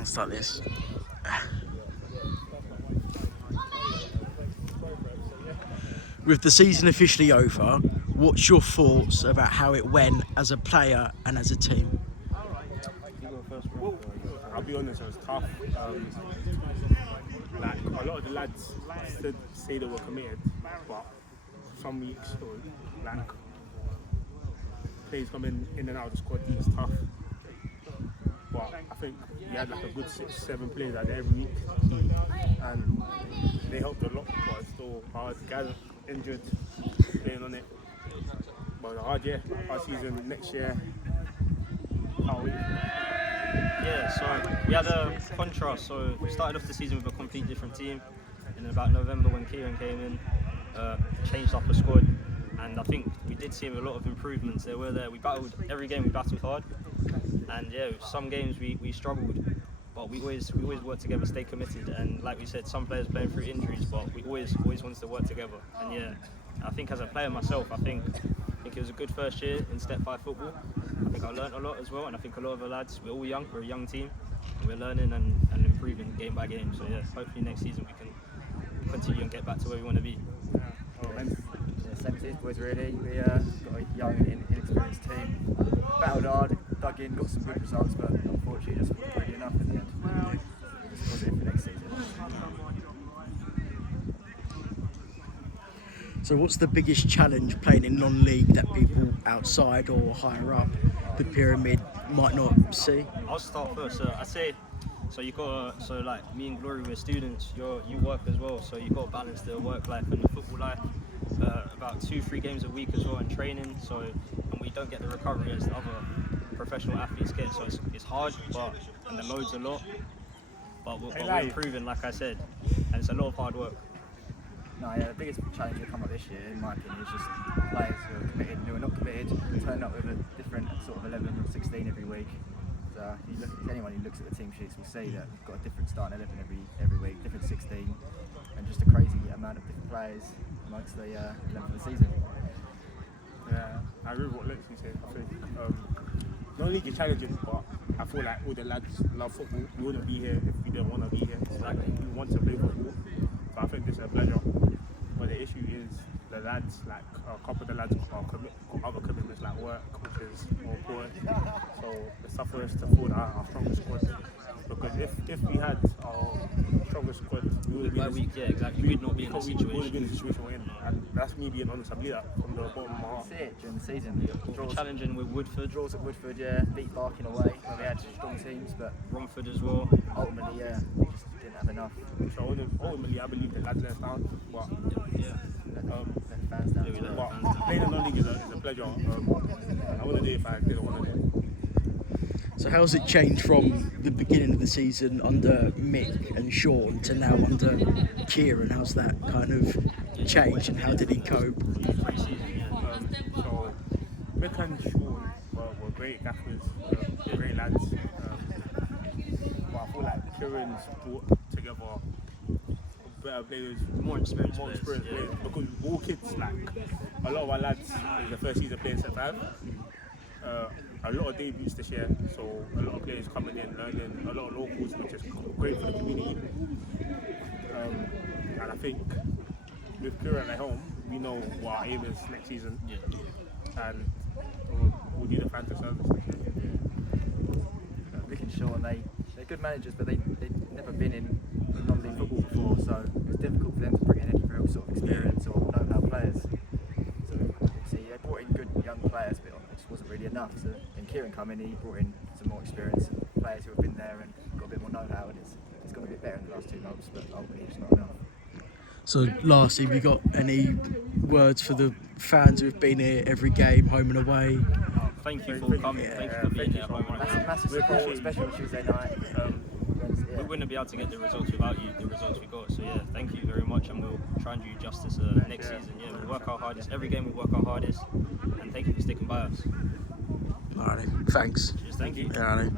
I'll start this. With the season officially over, what's your thoughts about how it went as a player and as a team? Well, I'll be honest, it was tough. Like a lot of the lads say they were committed, but some weeks, like players coming in and out of the squad, it's tough. But I think we had like a good 6-7 players out there every week, and they helped a lot. But it's still hard. Guys injured, playing on it. But it's a hard year, hard season. Next year, can't wait. Yeah, so we had a contrast. So we started off the season with a complete different team, and in about November when Kieran came in, changed up the squad, and I think we did see a lot of improvements. They were there. We battled every game. We battled hard, and yeah, some games we struggled, but we always worked together, stayed committed, and like we said, some players playing through injuries, but we always wanted to work together. And yeah, I think as a player myself, I think it was a good first year in Step 5 football. I think I learned a lot as well, and I think a lot of the lads, we're all young, we're a young team, and we're learning and improving game by game. So yeah, hopefully next season we can continue and get back to where we want to be. Same as these boys really. We got a young and inexperienced team. Battled hard, dug in, got some good results, but unfortunately just wasn't really enough in the end. Just positive for next season. So what's the biggest challenge playing in non-league that people outside or higher up the pyramid might not see? I'll start first. I say, so you got so like me and Glory, we're students. You work as well, so you got to balance the work life and the football life. About 2-3 games a week as well in training. So and we don't get the recovery as the other professional athletes get. So it's hard, and the load's a lot. But we're improving, like I said, and it's a lot of hard work. No, yeah, the biggest challenge that come up this year, in my opinion, is just players who are committed and who are not committed, turn up with a different sort of 11 or 16 every week. So anyone who looks at the team sheets will see that we've got a different starting 11 every week, different 16, and just a crazy amount of different players amongst the 11 for the season. Yeah, I agree with what Lexi said. I think non-league is challenging, but I feel like all the lads love football. We wouldn't be here if we didn't want to be here. Like, we want to play football. So I think this is a pleasure. But the issue is the lads, like a couple of the lads got other commitments like work, which is more important. So it's tough for us to afford our strongest squad. Because if we had our strongest squad, we would be we'd not be in the situation. We would be in the situation we're in. And that's me being honest. I believe that from the bottom of my heart. See it during the season. Draws, challenging with Woodford. Draws at Woodford, yeah. Beat Barking away when we had strong teams, but Romford as well. ultimately, yeah, we just didn't have enough. So ultimately, I believe the lads let us down. But Let the fans down. Yeah, But playing in non-league is a pleasure. I wouldn't do it if I didn't want to do it. So how's it changed from the beginning of the season under Mick and Sean to now under Kieran? How's that kind of changed and how did he cope? So Mick and Sean were great gaffers, great lads. But I feel like Kieran's brought together better players, More experienced players. yeah. Because all kids, like a lot of our lads, is the first season playing Step 5. A lot of debuts this year, so a lot of players coming in, learning, a lot of locals, which is great for the community. And I think with Kieran at home, we know what our aim is next season, and we'll do the fans a service. Mick and Sean, they're good managers, but they've never been in non-league football before, so it was difficult for them to bring in any real sort of experience or know-how players. So obviously they brought in good young players, but it just wasn't really enough. So when Kieran come in, he brought in some more experience and players who have been there and got a bit more know-how, and it's got a bit better in the last 2 months, but ultimately it's not enough. So lastly, have you got any words for the fans who've been here every game, home and away? Thank you for coming. Thank you for being here. Massive support, especially on Tuesday night. We wouldn't be able to get the results without you, the results we got. So yeah, thank you very much, and we'll try and do justice next season. Yeah, we'll work our hardest. Every game we work our hardest, and thank you for sticking by us. Alright, thanks. Cheers, thank you. Alright.